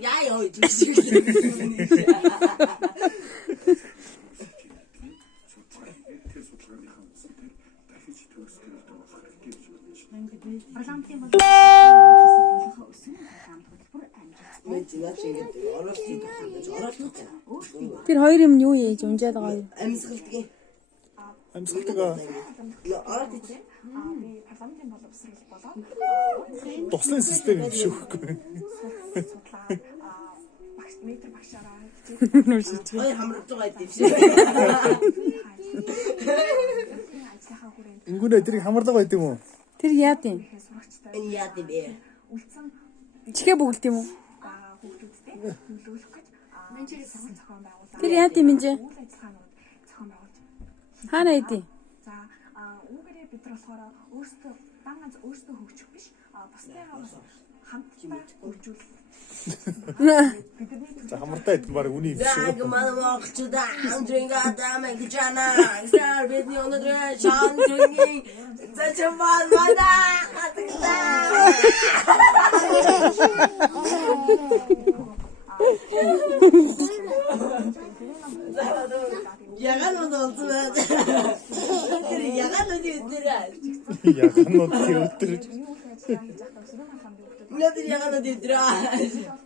Яа ёо. Парламентын бол Тэр хоёр юм юу яаж унжаад байгаа юм? Амьсгалдаг. Амьсгалдаг. Ороод ич. парламентын боловсрол болоод Туслын систем юм шүүхгүй. багш метр багшаараа Ой хамраж байгаа юм шиг. ажлынхаа хүрээнд Ингүүнээ тэрийг хамарлаг байд юм уу? Тэр яад юм? сурагчтай Энэ яа тийм. үлдсэн Чихээ бүгд юм уу? хүүхдүүдтэй нөлөөлөх гэж менежерийн сургалт зохион байгуулсан. Тэр яад юм инжээ? Үйл ажиллагаанууд зохион байгуулж. Хаана идэв? За үүгээрээ бид нар болохоор өөрсдөө дан ганц өөрсдөө хөгжих биш бусдыгаа бас хамтдаа хөгжүүлэх. За хамартай идэх баг үний юм Яг шүү. манай монголчуудаа андринга дамаг жана. Стар бидний өнөөдөр чандрингийн зачмал мана хатгтаа. Ягаан олсон байна. Тэр ягаан өдөрөө. Яганууд тэр өдөр. Үйл ажиллагаа хийж байгаа хүмүүс Өнөөдөр ягаан өдөрөө.